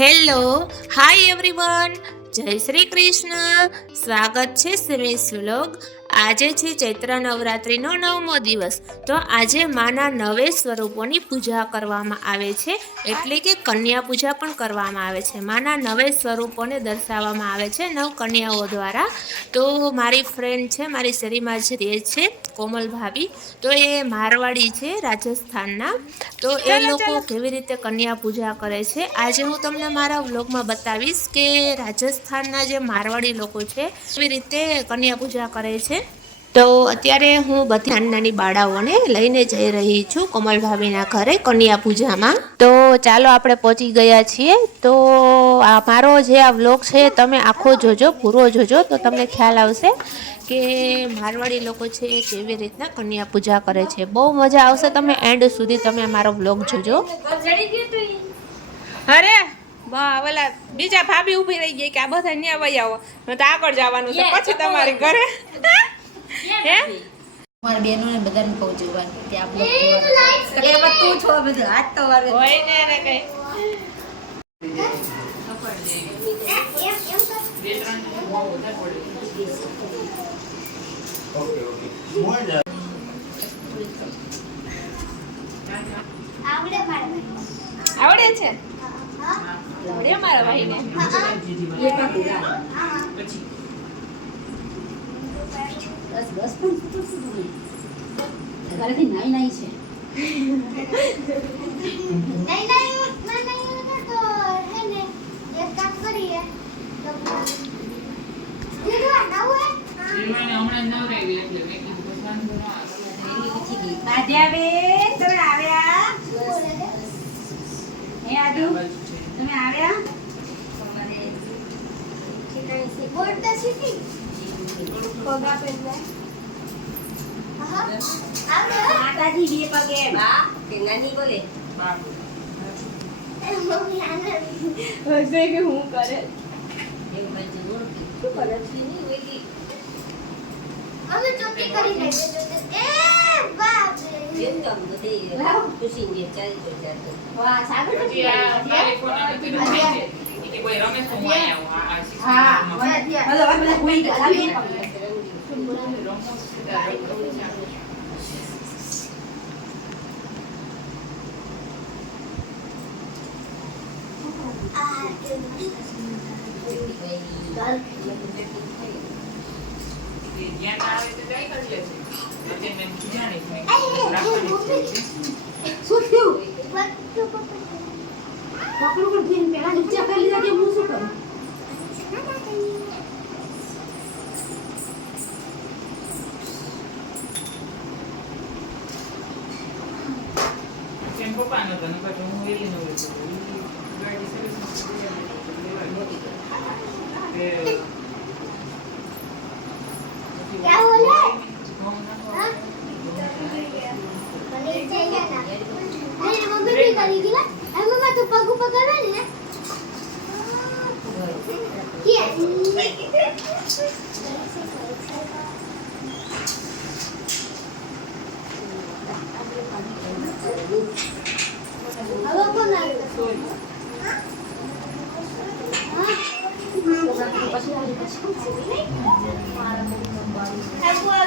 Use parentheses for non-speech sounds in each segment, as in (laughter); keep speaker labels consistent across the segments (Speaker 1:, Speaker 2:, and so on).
Speaker 1: Hello hi everyone જય શ્રી કૃષ્ણ સ્વાગત છે સિમી વ્લોગ આજે છે ચૈત્ર નવરાત્રિનો નવમો દિવસ. તો આજે માના નવે સ્વરૂપોની પૂજા કરવામાં આવે છે. એટલે કે કન્યા પૂજા પણ કરવામાં આવે છે. માના નવે સ્વરૂપોને દર્શાવવામાં આવે છે નવ કન્યાઓ દ્વારા. તો મારી ફ્રેન્ડ છે મારી શેરીમાં જ રહે છે કોમલ ભાભી. તો એ મારવાડી છે રાજસ્થાનના. તો એ લોકો કેવી રીતે કન્યા પૂજા કરે છે? આજે હું તમને મારા વ્લોગમાં બતાવીશ કે રાજસ્થાનના જે મારવાડી લોકો છે કેવી રીતે કન્યા પૂજા કરે છે. તો અત્યારે હું બધી નાની નાની બાળાઓને લઈને જઈ રહી છું કોમલ ભાભીના ઘરે કન્યા પૂજામાં. તો ચાલો આપણે પહોંચી ગયા છીએ. તો આ મારો જે આ વ્લોગ છે તમે આખો જોજો પૂરો જોજો તો તમને ખ્યાલ આવશે કે મારવાડી લોકો છે એ કેવી રીતના કન્યા પૂજા કરે છે. બહુ મજા આવશે તમે એન્ડ સુધી તમે મારો વ્લોગ જોજો.
Speaker 2: અરે વાહ ઓલા બીજા ભાભી ઊભી રહી ગઈ કે આ બધા ન્યા વઈ આવો તો આગળ જવાનું છે. પછી તમારી ઘરે. હે?
Speaker 3: બેનો ને બધાને જોવાનું કે આ બ્લોગ એટલે એમાં તું છો બધું? હાથ તો વાર
Speaker 2: હોય ને એને કઈ. આવડે છે? આવડે મારા ભાઈને.
Speaker 3: બસ પણ શું કરશું તમે? તમારાથી નાઈ નાઈ છે (laughs)
Speaker 4: નહીં નહીં ના નહીં તો હે ને એક કામ કરીએ તો દીદું આ નવું હે
Speaker 3: એની પૂછી ગઈ માધ્યાબેન તમે આવ્યા હે આદુ તમે આવ્યા તમારે
Speaker 4: બોર્ડ તો શીખી પગા પહેરવા હા આવડે હો?
Speaker 3: માતાજી બે પગે બા કે નાની બોલે
Speaker 2: કે હું કરે?
Speaker 4: અમે ચોકી કરી લઈએ એ બાપ રે
Speaker 3: એમ તો બધી ખુશી ને ચાલી તો જાતો
Speaker 4: વાહ સાગર
Speaker 3: હા હલો હવે બધા ભૂલી ગયા. ચાલી
Speaker 4: આ કે
Speaker 3: શું થયું
Speaker 4: કોઈ પકડું
Speaker 3: પણ પેલા નીચે કરી લીધા કે કરી
Speaker 4: ના અરે મમ્મા તું પગ ઉપર કરે ને? કે હવે કોણ આવ્યું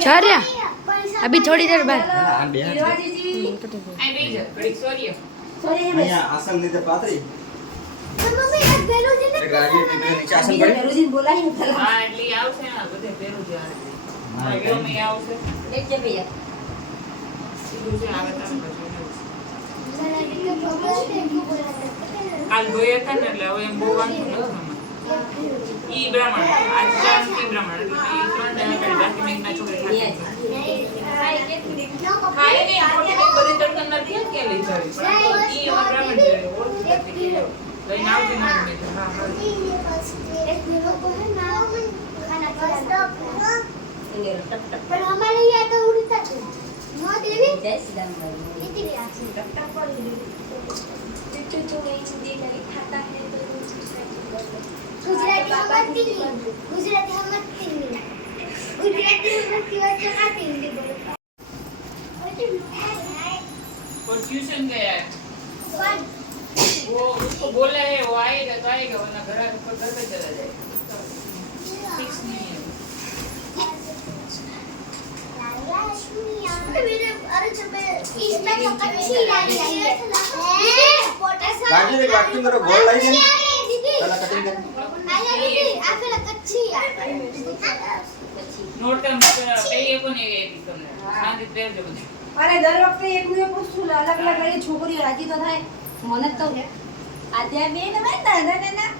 Speaker 2: ચાર્યા? અભી થોડી દેર બાદ.
Speaker 5: અહીંયા આસન લીધે પાતળી
Speaker 4: મમ્મી આ પેલું છે ને
Speaker 5: એક રાજી નીચે નીચે આસન પડી
Speaker 3: રોજીને બોલાવીને પેલા
Speaker 5: હા
Speaker 3: એક જે ભૈયા
Speaker 6: કાલ ધોયા હતા ને એટલે હવે એમ બહુ વાંધો નથી આમાં. ઈ બ્રાહ્મણ આજ જ કે લઈ જાવી. પણ ઈ એવા બ્રાહ્મણ છે, ઓળખી નથી કે લઈને આવજે ને મેં કીધું, હા, હા.
Speaker 3: એને ટપ ટપ
Speaker 4: પણ અમારે અહીંયા તો ઉડતા છે નોંધ લેવી
Speaker 3: જય શ્રી રામ ભાઈ
Speaker 4: इतनी आती है गुजराती हम आती नहीं गुजराती हम आती नहीं गुजराती हम आती है तो आती नहीं
Speaker 6: ट्यूशन गया है वो उसको बोला है वो आएगा तो आएगा वरना घर ऊपर घर पे चला जाएगा फिक्स नहीं है
Speaker 4: गाजर एक वाक्य मेरा गोल लाइन है। नोट कर। मत पे
Speaker 6: ये को नहीं ये दिखना हाँ? दिख रहे जो
Speaker 3: અરે દર વખતે એકનું એક પૂછું અલગ અલગ લઈએ છોકરીઓ રાજી તો થાય. મને તો કે આદ્યા હોય ને નાના નાના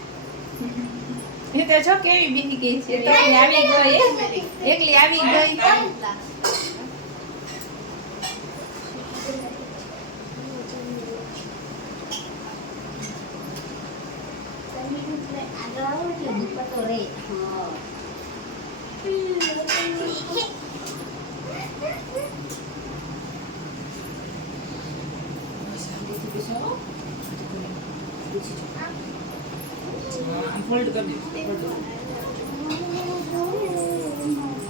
Speaker 2: એ તો જો કેવી બીની ગઈ છે. એકલી આવી ગઈ એકલી આવી ગઈ.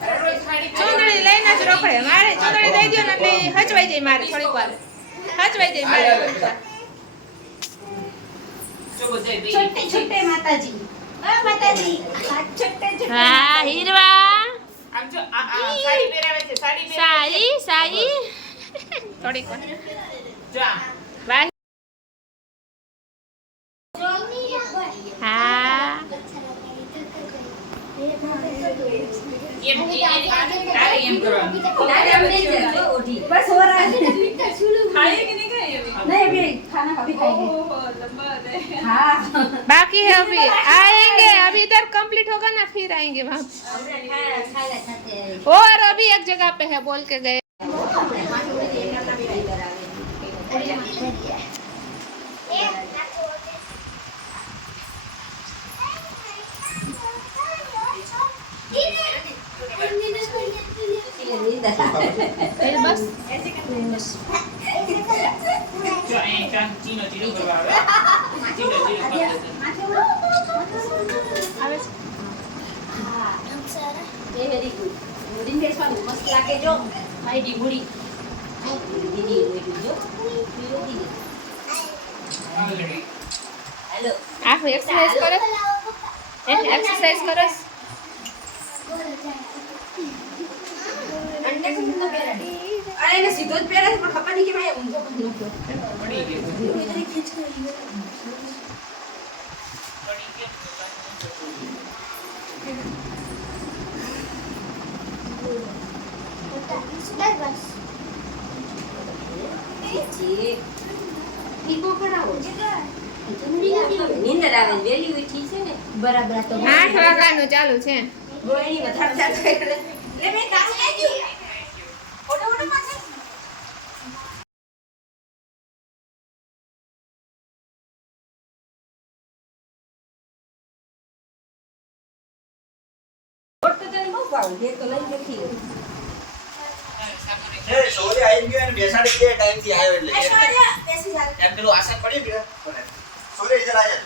Speaker 2: ચુંદડી લઈને જ રોકડે. મારે ચુંદડી દઈ દો ને એટલે હચવાઈ જાય મારે થોડીક વાર. હચવાઈ જાય મારે
Speaker 3: છોટે છોટે માતાજી. આ માતાજી. આ છોટે છોટે
Speaker 1: હા હીરવા.
Speaker 6: આમ જો આ આ સાડી પહેરાવે છે સાડી
Speaker 1: સાઈ સાઈ.
Speaker 2: થોડીક વાર.
Speaker 6: જો
Speaker 3: खाना अभी खाएँगे? हाँ
Speaker 2: बाकी है अभी। आएँगे अभी इधर कंप्लीट होगा ना फिर आएँगे वहाँ और अभी एक जगह पे है बोल के गए
Speaker 3: વેરી ગુડ મૂડીને બેસવાનું મસ્ત લાગે જો મારી
Speaker 6: ડીમુડી
Speaker 3: હેલો
Speaker 2: આ એક્સરસાઇઝ કરો.
Speaker 3: Eh, એમ એક્સરસાઇઝ કરો. અરે સીધો જ પહેરે પણ ખબર નહીં કે ભાઈ ઊંઘો
Speaker 6: પડી ગયો
Speaker 3: આવે વેલી ઉઠી છે ને. બરાબર તો
Speaker 2: આઠ વાગ્યાનું ચાલુ છે.
Speaker 3: ગોળણી વધારે જાતો એટલે લે કામ લાગ્યું ઓટો ઓટો પાસે ઓટ તને બહુ ભાવે બે તો લઈ નથી
Speaker 5: એ સોરી આવી ગયો અને બેસાડી દે ટાઈમથી આવ્યો એટલે એમ પેલું આશા પડી ગયો. સોરી ઇધર આજા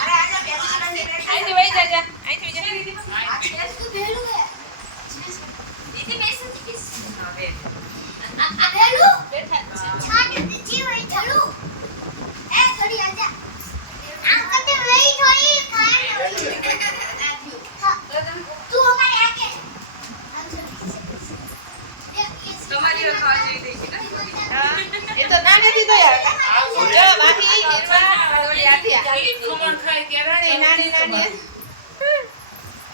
Speaker 3: અરે આજા બેસી જા ને
Speaker 2: અહીંથી વહી જાજા અહીંથી વહી જા
Speaker 3: દીદી બેસી દીદી
Speaker 6: હા, બે.
Speaker 2: એ તો નાનેથી તૈયાર જો બાકી નિર્મા ઓલી આથિયા
Speaker 6: ઈ ખમણ ખાય ત્યારે
Speaker 2: એ નાની નાની
Speaker 3: જય માતાજી કરજો જય માતાજી
Speaker 6: હા, બસ થઈ ગયું. અહીં લખતી કે કંઈ ભૂખ નહીં એટલે પછી દેવાય નહીં.
Speaker 3: જય માતાજી જય માતાજી
Speaker 6: ઈ અહીંયા બેઠો જ છે
Speaker 4: કેને કેને સીધું છે મારી આ સૌ દીદી મારી મમ્મી પેલા ચાંદનું પા આગળ હોય ને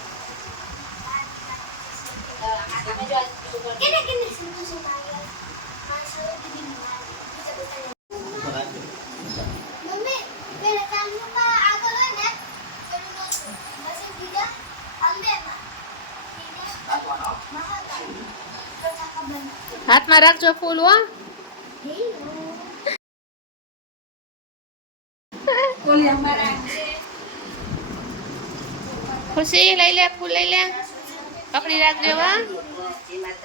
Speaker 4: પેલું નહોતું પછી બીજા અંબેમાં
Speaker 2: હાથમાં રાખજો ફૂલ હો. ખુશી લઈ લે ફૂલ લઈ લે. પકડી રાખજો હો. ને.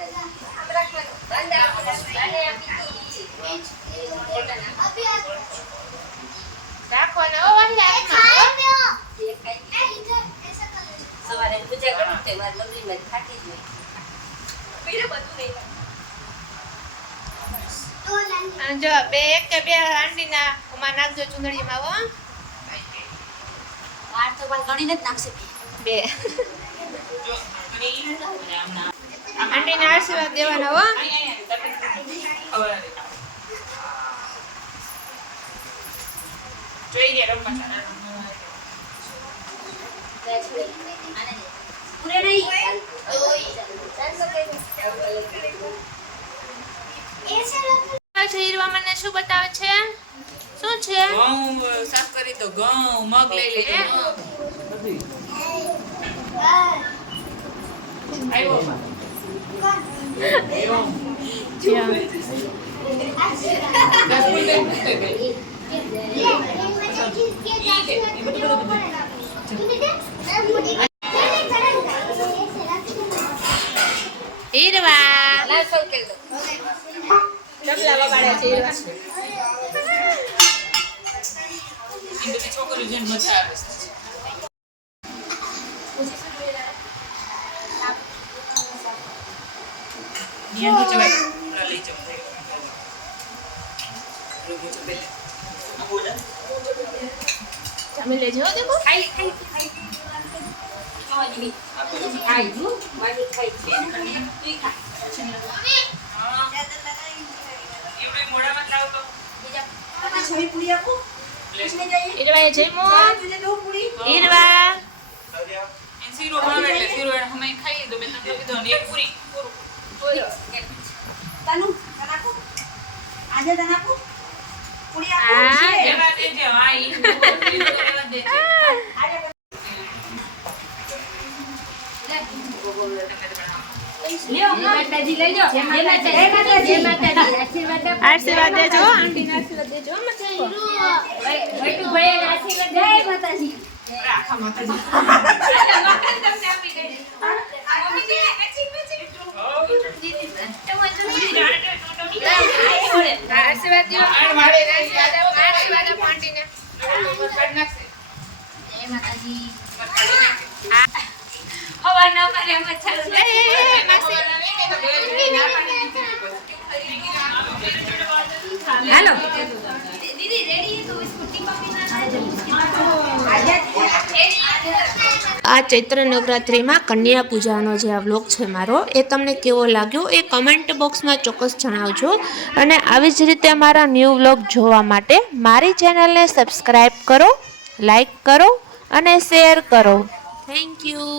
Speaker 3: સવારે પૂજા કરું તે મારી નવરીમાં થાકી જ હોય
Speaker 2: અને જો બે એક કે બે હાંડીના ઓમાં નાખજો ચૂંદડીમાં હો.
Speaker 3: વાર તો પણ ગણીને જ નાખશે
Speaker 2: બે.
Speaker 6: ના
Speaker 2: આંટીને આશીર્વાદ દેવાના હો.
Speaker 6: જોઈ ગયા રમવા
Speaker 3: પૂરે નહીં.
Speaker 2: છે હીરવા મને શું બતાવે છે? શું છે?
Speaker 6: ઘઉં સાફ કરી તો ઘઉં મગ લઈ લેજો. મગ. આવ્યો દસ મિનિટ પૂછતે ગઈ.
Speaker 2: હીરવા
Speaker 3: ડબલા વગાડ્યા છે એવા.
Speaker 6: એ બધી છોકરીઓ જેને મજા આવે છે ન્યા નીચે વાય. ઓલા લઈ જાઓ. ઓલું નીચે પેલે.
Speaker 2: જમી લેજો હો દેખો
Speaker 3: ખાઈ ખાઈ ખાઈ ખાવા જેવી. ખાઈ જો મારી ખાઈ છે તું ખા
Speaker 6: હા. એવડું મોઢામાં જ લાવતો.
Speaker 3: બીજા તને છવી પૂરી આપું
Speaker 6: લે.
Speaker 3: ને જઈએ
Speaker 2: હીરવા એ જઈમો
Speaker 3: તુજે દો પૂરી
Speaker 2: હીરવા
Speaker 6: એને શીરો ભાવે એટલે શીરો એને હમાઈ ખાઈ લીધો. મેં તમને કીધું ને એક પૂરી. પૂરું.
Speaker 3: તનુ તને આપું આજે તને આપું પૂરી
Speaker 2: હા,
Speaker 3: આપું છે.
Speaker 6: રહેવા દેજે. હા, ઈ શીરો તો રહેવા દેજે.
Speaker 3: આજે લ્યો માતાજી લઈ લો જય માતાજી જય માતાજી આશીર્વાદ આપો
Speaker 2: આશીર્વાદ દેજો આંટીને આશીર્વાદ દેજો.
Speaker 3: વૈટુ ભાઈ આશીર્વાદ જય માતાજી
Speaker 6: રાખા માતાજી.
Speaker 2: હા, આશીર્વાદ દ્યો.
Speaker 6: આણ વાળે
Speaker 2: આશીર્વાદ આપો, આશીર્વાદ આપો આંટીને.
Speaker 3: જય માતાજી
Speaker 6: નાખશે.
Speaker 3: હવાના મારે આમાં ચાલુ
Speaker 2: એ, એ, એ, એ, માસી.
Speaker 3: હાલો દીદી રેડી તો સ્કૂટી
Speaker 1: આ ચૈત્ર નવરાત્રિમાં કન્યા પૂજાનો જે આ વ્લોગ છે મારો, એ તમને કેવો લાગ્યો એ કમેન્ટ બોક્સમાં ચોક્કસ જણાવજો. અને આવી જ રીતે મારા ન્યૂ વ્લોગ જોવા માટે મારી ચેનલને સબસ્ક્રાઈબ કરો લાઈક કરો અને શેર કરો. Thank you